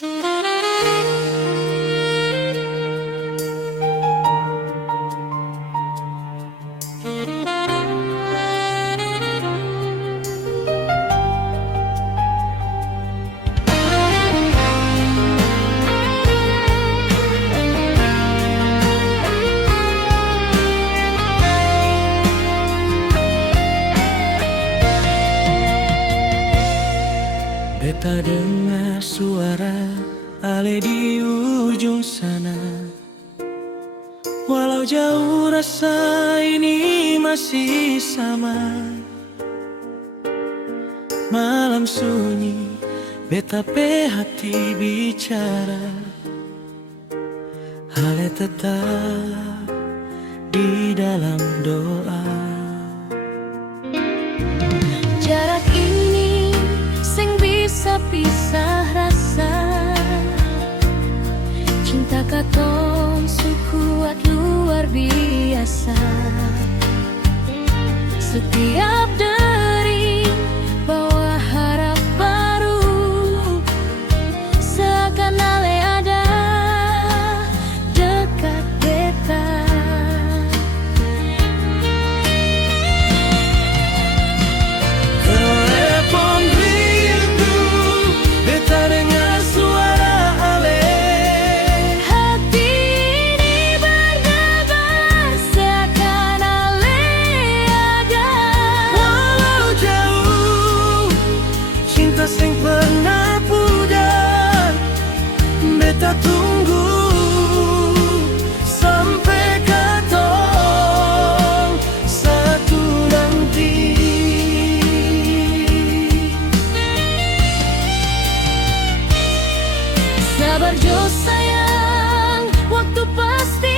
Beta dengar suara ale di ujung sana. Walau jauh rasa ini masih sama. Malam sunyi, beta pe hati bicara. Ale tetap di dalam doa. Jarak ini sing bisa pisah rasa. Cinta katong sekuat luar biasa. Setiap dering bawa harap baru. Seakan ale ada dekat beta. Telepon rindu, beta dengar suara ale. Hati ini berdebar seakan ale ada. Walau jauh, cinta sing pernah pudar. Beta tunggu sampai katong satu nanti. Sabar jo sayang, waktu pasti